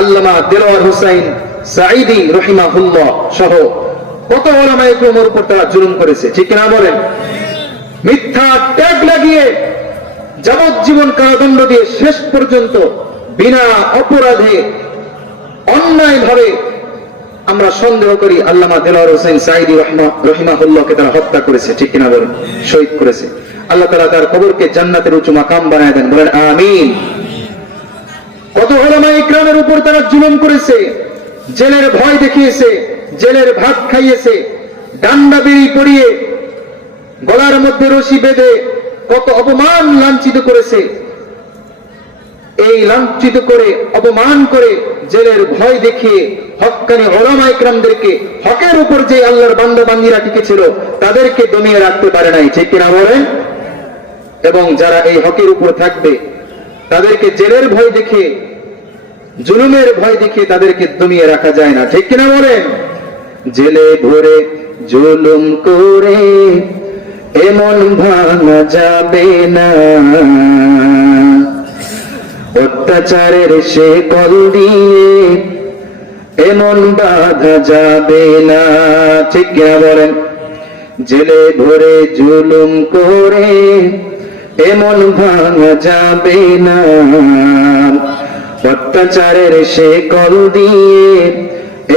আল্লামা দেলোয়ার হোসাইন সাঈদী রহিমাহুল্লাহ সহ কত উলামায়ে কেরামের উপর তারা জুলুম করেছে, ঠিক না বলেন? মিথ্যা ট্যাগ লাগিয়ে যাবজ্জীবন কারাদণ্ড দিয়ে শেষ পর্যন্ত বিনা অপরাধে অন্যায় ভাবে আমরা সন্দেহ করি আল্লামা দেলোয়ার হোসেন সাঈদী রহিমাহুল্লাহকে তারা হত্যা করেছে, ঠিক কিনা বলেন? শহীদ করেছে। আল্লাহ তাআলা তার কবরকে জান্নাতের উঁচু মাকাম বানায় দেন, বলেন আমিন। কত উলামায়ে ইকরামের উপর তারা জুলুম করেছে, জেলের ভয় দেখিয়েছে, জেলের ভাত খাইয়েছে, ডান্ডা বিড়ি পরিয়ে গলার মধ্যে রশি বেঁধে কত অপমান লাঞ্ছিত করেছে। এই লাঞ্ছিত করে অপমান করে জেলের ভয় দেখিয়ে হক্কানি উলামায়ে ইকরামদেরকে হকের উপর যে আল্লাহর বান্দা বান্দীরা টিকেছিল তাদেরকে দমিয়ে রাখতে পারে নাই, ঠিক কিনা বলেন? এবং যারা এই হকের উপর থাকবে তাদেরকে জেলের ভয় দেখিয়ে জুলুমের ভয় দেখিয়ে তাদেরকে দমিয়ে রাখা যায় না, ঠিক কিনা বলেন? জেলে ভরে জুলুম করে এমন ভাঙা যাবে না, অত্যাচারের শেকল দিয়ে এমন বাঁধা যাবে না, ঠিক কিনা বলেন? জেলে ভরে জুলুম করে এমন ভাঙা যাবে না, অত্যাচারের শেকল দিয়ে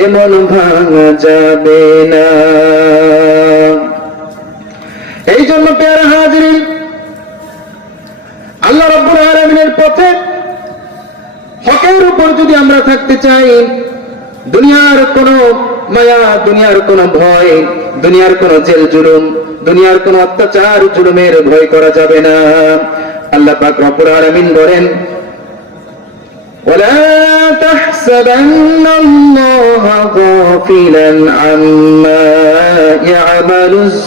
এমন ভাঙা যাবে না। এই জন্য প্যারা হাজিরিন, আল্লাহ রাব্বুল আলামিনের পথে হকের উপর যদি আমরা থাকতে চাই, দুনিয়ার কোনো মায়া, দুনিয়ার কোনো ভয়, দুনিয়ার কোনো জেল জুলুম, দুনিয়ার কোনো অত্যাচার জুলুমের ভয় করা যাবে না। আল্লাহ পাক রব্বুল আলামিন বলেন, ওয়ালা তাহসাবান্নাল্লাহা গাফিলান আম্মা ইয়ামালুজ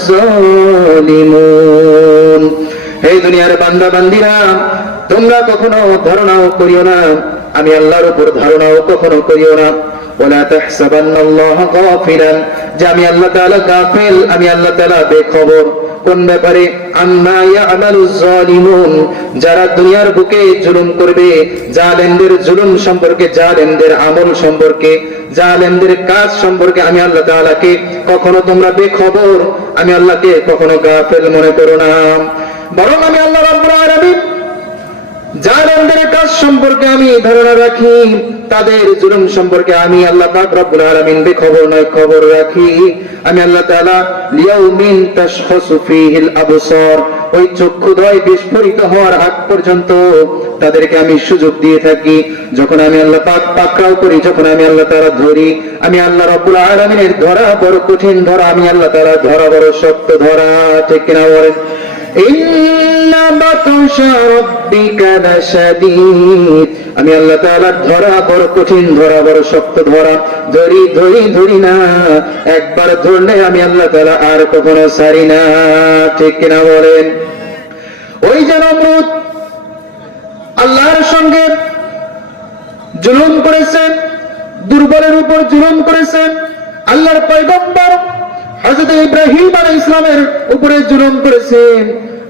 যালিমুন। হে দুনিয়ার বান্দা বান্দীরা, তোমরা কখনো ধারণাও করিও না, আমি আল্লাহর উপর ধারণাও কখনো করিও না, ওয়ালা তাহসাবান্নাল্লাহা গাফিলান, যে আমি আল্লাহ তাআলা গাফিল, আমি আল্লাহ তাআলা বেখবর। কোন ব্যাপারে? আম্মা ইয়ামালুজ যালিমুন, যারা দুনিয়ার বুকে জুলুম করবে, জালেমদের জুলুম সম্পর্কে, জালেমদের আমল সম্পর্কে, জালেমদের কাজ সম্পর্কে আমি আল্লাহ তাআলাকে কখনো তোমরা বেখবর, আমি আল্লাহকে কখনো গাফিল মনে করো না। বরং আমি আল্লাহ রাব্বুল আলামিন জালেমদের কাজ সম্পর্কে আমি ধারণা রাখি, তাদের জুলুম সম্পর্কে আমি আল্লাহ পাক রব্বুল আলামিন বেখবর নয়, খবর রাখি। আমি আল্লাহ তাআলা লিয়াউমিন তাশখাসু ফীহিল আবসার, ওই চক্ষুদ্বয় বিস্ফোরিত হওয়ার আগ পর্যন্ত তাদেরকে আমি সুযোগ দিয়ে থাকি। যখন আমি আল্লাহ পাক পাকড়াও করি, যখন আমি আল্লাহ তাআলা ধরি, আমি আল্লাহ রাব্বুল আলামিনের ধরা বড় কঠিন ধরা, আমি আল্লাহ তাআলা ধরা বড় শক্ত ধরা, ঠিক কিনা বলেন? ইন্না বাতশা রাব্বিকা লাশাদীদ, আমি আল্লাহ তাআলার ধরা বড় কঠিন ধরা, বড় শক্ত ধরা, ধরি ধরি ধরি না, একবার ধরলে আমি আল্লাহ তাআলা আর কখনো ছাড়ি না, ঠিক কিনা বলেন? ওই যে নমরুদ আল্লাহর সঙ্গে জুলুম করেছে, দুর্বলের উপর জুলুম করেছে, আল্লাহর পয়গম্বর হযরত ইব্রাহিম আলাইহিস সালামের উপরে জুলুম করেছে।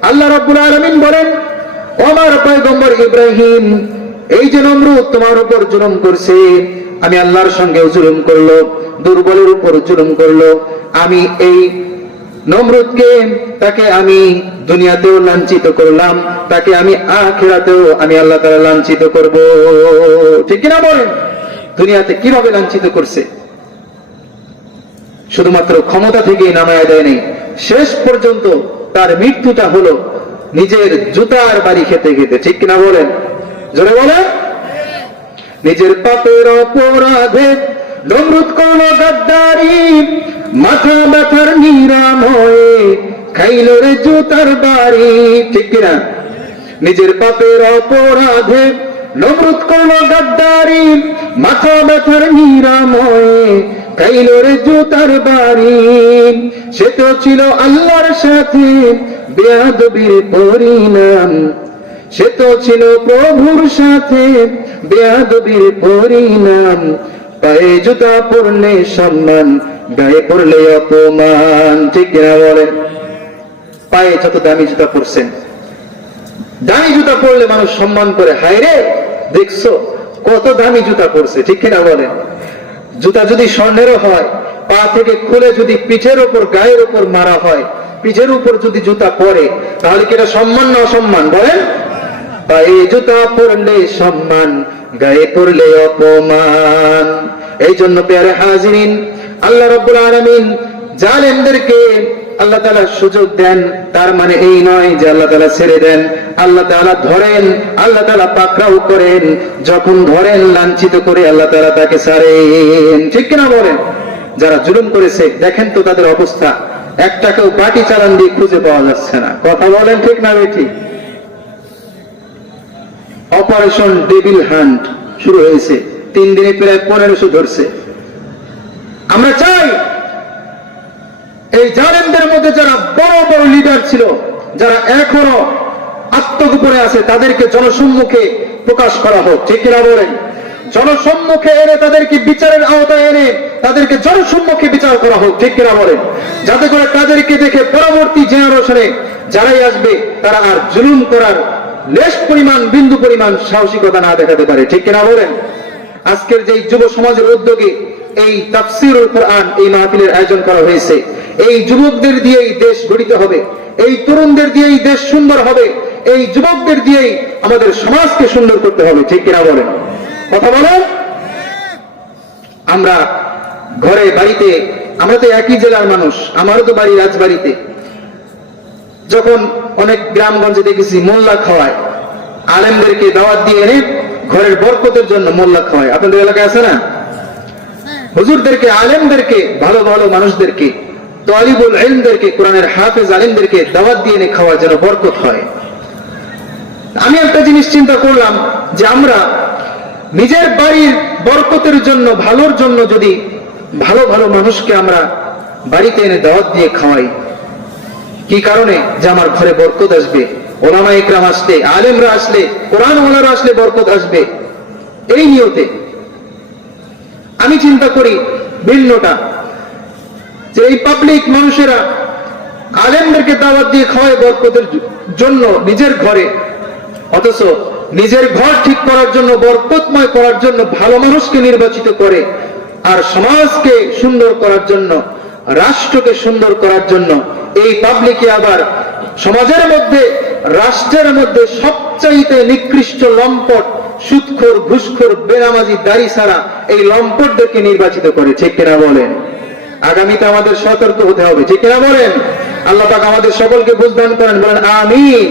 আল্লাহ রাব্বুল আলামিন বলেন, ও আমার পয়গম্বর ইব্রাহিম, এই যে নমরুদ তোমার উপর জুলুম করছে, আমি আল্লাহর সঙ্গে জুলুম করলো, দুর্বলের উপর জুলুম করলো, আমি এই নমরুদকে, তাকে আমি দুনিয়াতেও লাঞ্ছিত করলাম, তাকে আমি আখিরাতেও আমি আল্লাহ তাআলা লাঞ্ছিত করব, ঠিক কিনা বলেন? দুনিয়াতে কিভাবে লাঞ্ছিত করছে? শুধুমাত্র ক্ষমতা থেকেই নামায়া দেয় নাই, শেষ পর্যন্ত তার মৃত্যুটা হলো নিজের জুতার বাড়ি খেতে খেতে, ঠিক কিনা বলেন? জোরে বলেন। নিজের পাপের অপরাধে নমরুদ করলো গাদ্দারি, মাথা ব্যথার নিরাময়ে খাইল রে জুতার বাড়ি, ঠিক কিনা? নিজের পাপের অপরাধে নমরুদ করলো গাদ্দারি, মাথা ব্যথার নিরাময়ে খাইল রে জুতার বাড়ি। সে তো ছিল আল্লাহর সাথে বেয়াদবির পরিণাম, সে তো ছিল প্রভুর সাথে বেয়াদবির পরিণাম। পায়ে জুতা পরলে সম্মান, গায়ে পরলে অপমান, ঠিক কিনা বলেন? পায়ে যত দামি জুতা পরছেন, দামি জুতা পরলে মানুষ সম্মান করে, হায় রে দেখছো কত দামি জুতা পরছে, ঠিক কিনা বলেন? জুতা যদি স্বর্ণেরও হয়, পা থেকে খুলে যদি পিঠের উপর গায়ের উপর মারা হয়, পিঠের উপর যদি জুতা পরে, তাহলে কি এটা সম্মান না অসম্মান বলেন? পায়ে জুতা পরলে সম্মান, গায়ে পরলে অপমান। এই জন্য প্যারে হাজিরিন, আল্লাহ রাব্বুল আলামিন জালেমদেরকে আল্লাহ তাআলা সুযোগ দেন, তার মানে এই নয় যে আল্লাহ তাআলা ছেড়ে দেন। আল্লাহ তাআলা ধরেন, আল্লাহ তাআলা পাকড়াও করেন, যখন ধরেন লাঞ্ছিত করে আল্লাহ তাআলা তাকে ছাড়েন, ঠিক কিনা বলেন? যারা জুলুম করেছে দেখেন তো তাদের অবস্থা, একটাকেও বাটি চালান দিয়ে খুঁজে পাওয়া যাচ্ছে না। কথা বলেন ঠিক না বেঠিক? অপারেশন ডেভিল হান্ট শুরু হয়েছে, 3 দিনে প্রায় 1500 ধরছে। আমরা চাই এই জালেমদের মধ্যে যারা বড় বড় লিডার ছিল, যারা এখনো আত্মগোপনে আছে, তাদেরকে জনসম্মুখে প্রকাশ করা হোক, ঠিক কিনা বলেন? জনসম্মুখে এনে তাদেরকে বিচারের আওতায় এনে তাদেরকে জনসম্মুখে বিচার করা হোক, ঠিক কিনা বলেন? যাতে করে তাদেরকে দেখে পরবর্তী জেনারেশনে যারাই আসবে তারা আর জুলুম করার লেশ পরিমাণ, বিন্দু পরিমাণ সাহসিকতা না দেখাতে পারে, ঠিক কিনা বলেন? আজকের যে যুব সমাজের উদ্যোগে এই তাফসীরুল কোরআন এই মাহফিলের আয়োজন করা হয়েছে, এই যুবকদের দিয়েই দেশ গঠিত হবে, এই তরুণদের দিয়েই দেশ সুন্দর হবে, এই যুবকদের দিয়েই আমাদের সমাজকে সুন্দর করতে হবে, ঠিক কিনা বলেন? কথা বলেন। আমরা ঘরে বাড়িতে, আমরা তো একই জেলার মানুষ, আমারও তো বাড়ি রাজবাড়িতে। যখন অনেক গ্রামগঞ্জে দেখেছি মোল্লা খাওয়ায়, আলেমদেরকে দাওয়াত দিয়ে এনে ঘরের বরকতের জন্য মোল্লা খাওয়ায়। আপনাদের এলাকায় আছে না? হুজুরদেরকে, আলেমদেরকে, ভালো ভালো মানুষদেরকে, তালিবুল ইলমদেরকে, কোরআনের হাফেজ আলেমদেরকে দাওয়াত দিয়ে এনে খাওয়া যেন বরকত হয়। আমি একটা জিনিস চিন্তা করলাম যে আমরা নিজের বাড়ির বরকতের জন্য, ভালোর জন্য যদি ভালো ভালো মানুষকে আমরা বাড়িতে এনে দাওয়াত দিয়ে খাওয়াই, কি কারণে? যে আমার ঘরে বরকত আসবে, ওলামা ইকরাম আসলে, আলেমরা আসলে, কোরআন ওয়ালারা আসলে বরকত আসবে, এই নিয়তে আমি চিন্তা করি ভিন্নটা, যে এই পাবলিক মানুষেরা আলেমদেরকে দাওয়াত দিয়ে খাওয়ায় বরকতের জন্য নিজের ঘরে, অথচ নিজের ঘর ঠিক করার জন্য, বরকতময় করার জন্য ভালো মানুষকে নির্বাচিত করে, আর সমাজকে সুন্দর করার জন্য, রাষ্ট্রকে সুন্দর করার জন্য এই পাবলিকে আবার সমাজের মধ্যে, রাষ্ট্রের মধ্যে সবচাইতে নিকৃষ্ট লম্পট, সুদখোর, ঘুষখোর, বেনামাজি, দাড়ি ছাড়া এই লম্পটদেরকে নির্বাচিত করে, ঠিক কিনা বলেন? আগামীতে আমাদের সতর্ক হতে হবে, ঠিক কিনা বলেন? আল্লাহ পাক আমাদের সকলকে বুঝদান করেন, বলেন আমিন।